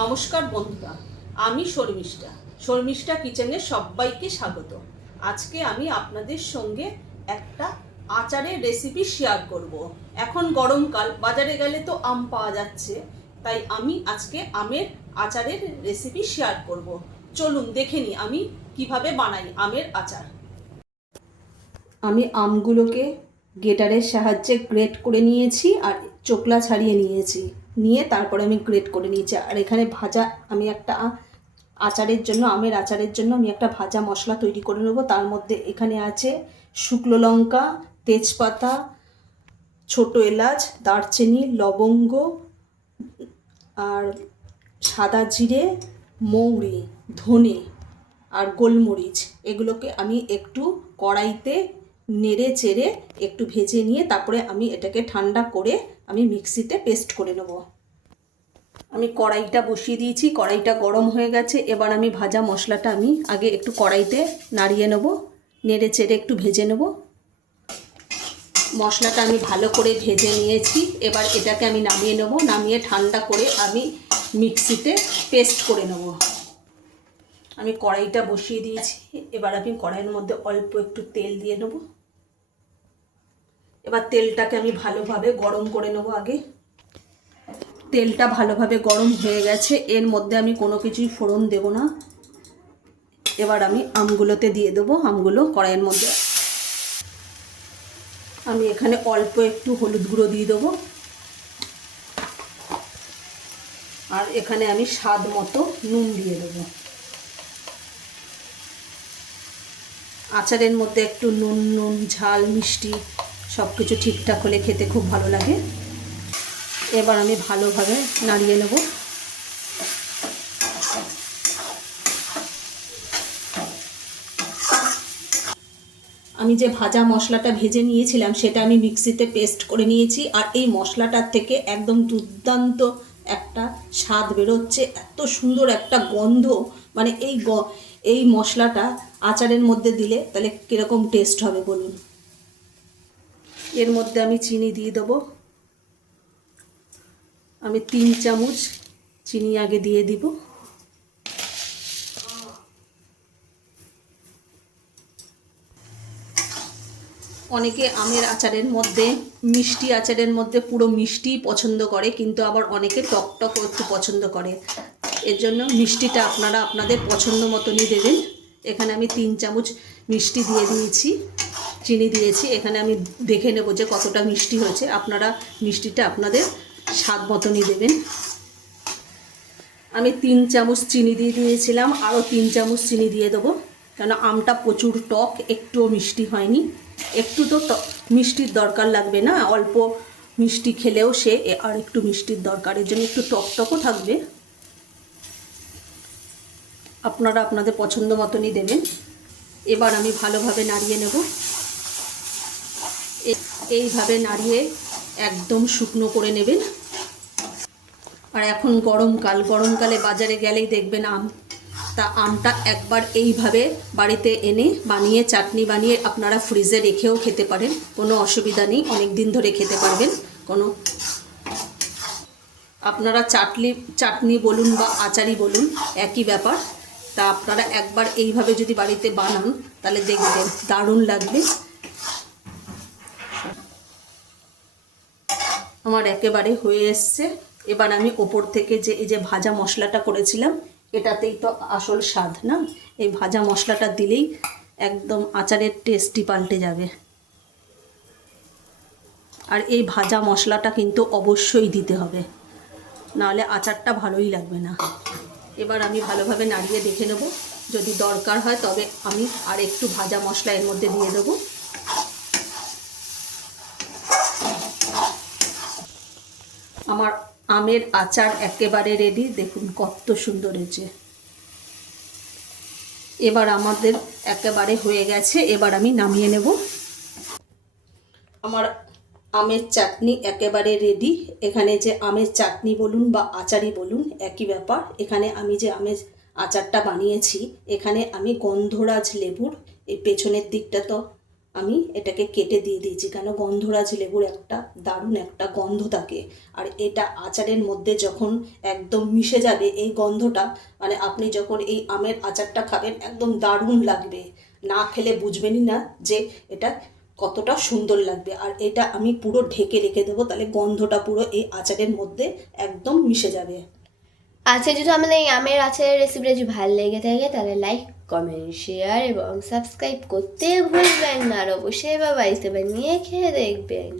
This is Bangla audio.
নমস্কার বন্ধুরা, আমি শর্মিষ্ঠা। শর্মিষ্ঠা কিচেনে সবাইকে স্বাগত। আজকে আমি আপনাদের সঙ্গে একটা আচারের রেসিপি শেয়ার করব। এখন গরমকাল, বাজারে গেলে তো আম পাওয়া যাচ্ছে, তাই আমি আজকে আমের আচারের রেসিপি শেয়ার করব। চলুন দেখে নিই আমি কিভাবে বানাই আমের আচার। আমি আমগুলোকে গ্রেটারের সাহায্যে গ্রেট করে নিয়েছি আর চোকলা ছাড়িয়ে নিয়েছি, নিয়ে তারপরে আমি গ্রেট করে নিয়েছি। আর এখানে ভাজা আমি একটা আচারের জন্য, আমের আচারের জন্য আমি একটা ভাজা মশলা তৈরি করে নেবো। তার মধ্যে এখানে আছে শুকনো লঙ্কা, তেজপাতা, ছোট এলাচ, দারচিনি, লবঙ্গ আর সাদা জিরে, মৌরি, ধনে আর গোলমরিচ। এগুলোকে আমি একটু কড়াইতে নেড়ে চেড়ে একটু ভেজে নিয়ে তারপরে আমি এটাকে ঠান্ডা করে আমি মিক্সিতে পেস্ট করে নেব। আমি কড়াইটা বসিয়ে দিয়েছি, কড়াইটা গরম হয়ে গেছে। এবার আমি ভাজা মশলাটা আমি আগে একটু কড়াইতে নাড়িয়ে নেব, নেড়ে চেড়ে একটু ভেজে নেব। মশলাটা আমি ভালো করে ভেজে নিয়েছি। এবার এটাকে আমি নামিয়ে নেব, নামিয়ে ঠান্ডা করে আমি মিক্সিতে পেস্ট করে নেব। আমি কড়াইটা বসিয়ে দিয়েছি। এবার আমি কড়াইয়ের মধ্যে অল্প একটু তেল দিয়ে নেব। এবার তেলটাকে আমি ভালোভাবে গরম করে নেব। আগে তেলটা ভালোভাবে গরম হয়ে গেছে, এর মধ্যে আমি কোনো কিছুই ফোড়ন দেব না। এবার আমি আমগুলোতে দিয়ে দেবো। আমগুলো কড়াইয়ের মধ্যে আমি এখানে অল্প একটু হলুদ গুঁড়ো দিয়ে দেবো, আর এখানে আমি স্বাদ মতো নুন দিয়ে দেবো। আচারের মধ্যে একটু নুন ঝাল মিষ্টি সব কিছু ঠিকঠাক হলে খেতে খুব ভালো লাগে। এবার আমি ভালোভাবে নাড়িয়ে নেব। আমি যে ভাজা মশলাটা ভেজে নিয়েছিলাম সেটা আমি মিক্সিতে পেস্ট করে নিয়েছি। আর এই মশলাটার থেকে একদম দুর্দান্ত একটা স্বাদ বেরোচ্ছে, এত সুন্দর একটা গন্ধ। মানে এই মশলাটা আচারের মধ্যে দিলে তাহলে কীরকম টেস্ট হবে বলুন। এর মধ্যে আমি চিনি দিয়ে দেবো। আমি 3 চামচ চিনি আগে দিয়ে দিব। অনেকে আমের আচারের মধ্যে, মিষ্টি আচারের মধ্যে পুরো মিষ্টি পছন্দ করে, কিন্তু আবার অনেকে টক একটু পছন্দ করে। এর জন্য মিষ্টিটা আপনারা আপনাদের পছন্দ মতনই দেবেন। এখানে আমি 3 চামচ মিষ্টি দিয়ে দিয়েছি, চিনি দিয়েছি। এখানে আমি দেখে নেব যে কতটা মিষ্টি হয়েছে। আপনারা মিষ্টিটা আপনাদের স্বাদ মতনই দেবেন। আমি 3 চামচ চিনি দিয়ে দিয়েছিলাম, আরও 3 চামচ চিনি দিয়ে দেবো, কেন আমটা প্রচুর টক, একটুও মিষ্টি হয়নি। একটু তো মিষ্টির দরকার লাগবে না, অল্প মিষ্টি খেলেও সে আর একটু মিষ্টির দরকার, এর জন্য একটু টকও থাকবে। আপনারা আপনাদের পছন্দ মতনই দেবেন। এবার আমি ভালোভাবে নাড়িয়ে নেব। এইভাবে নাড়িয়ে একদম শুকনো করে নেবেন। আর এখন গরমকালে বাজারে গেলেই দেখবেন আমটা একবার এইভাবে বাড়িতে এনে বানিয়ে চাটনি বানিয়ে আপনারা ফ্রিজে রেখেও খেতে পারেন, কোনো অসুবিধা নেই, অনেক দিন ধরে খেতে পারবেন। আপনারা চাটনি বলুন বা আচারই বলুন, একই ব্যাপার। তা আপনারা একবার এইভাবে যদি বাড়িতে বানান তাহলে দেখবেন দারুণ লাগবে। আমার একেবারে হয়ে এসছে। এবার আমি ওপর থেকে এই যে ভাজা মশলাটা করেছিলাম, এটাতেই তো আসল স্বাদ না, এই ভাজা মশলাটা দিলেই একদম আচারের টেস্টই পাল্টে যাবে। আর এই ভাজা মশলাটা কিন্তু অবশ্যই দিতে হবে, নাহলে আচারটা ভালোই লাগবে না। এবার আমি ভালোভাবে নাড়িয়ে দেখে নেব, যদি দরকার হয় তবে আমি আর একটু ভাজা মশলা এর মধ্যে দিয়ে দেবো। আমার আমের আচার একেবারে রেডি, দেখুন কত সুন্দর হয়েছে। এবার আমাদের একেবারে হয়ে গেছে, এবার আমি নামিয়ে নেব। আমার আমের চাটনি একেবারে রেডি। এখানে যে আমের চাটনি বলুন বা আচারই বলুন একই ব্যাপার। এখানে আমি যে আমের আচারটা বানিয়েছি, এখানে আমি গন্ধরাজ লেবুর এই পেছনের দিকটা তো আমি এটাকে কেটে দিয়ে দিয়েছি, কেন গন্ধরাজ লেবুর একটা দারুণ একটা গন্ধ থাকে। আর এটা আচারের মধ্যে যখন একদম মিশে যাবে এই গন্ধটা, মানে আপনি যখন এই আমের আচারটা খাবেন একদম দারুণ লাগবে, না খেলে বুঝবেনই না যে এটা কতটা সুন্দর লাগবে। আর এটা আমি পুরো ঢেকে রেখে দেবো, তাহলে গন্ধটা পুরো এই আচারের মধ্যে একদম মিশে যাবে। আচ্ছা, যদি আমাদের এই আমের আচারের রেসিপিটা যদি ভালো লেগে থাকে তাহলে লাইক, কমেন্ট, শেয়ার এবং সাবস্ক্রাইব করতে ভুলবেন না। আর অবশ্যই বাড়িতে বানিয়ে খেয়ে দেখবেন।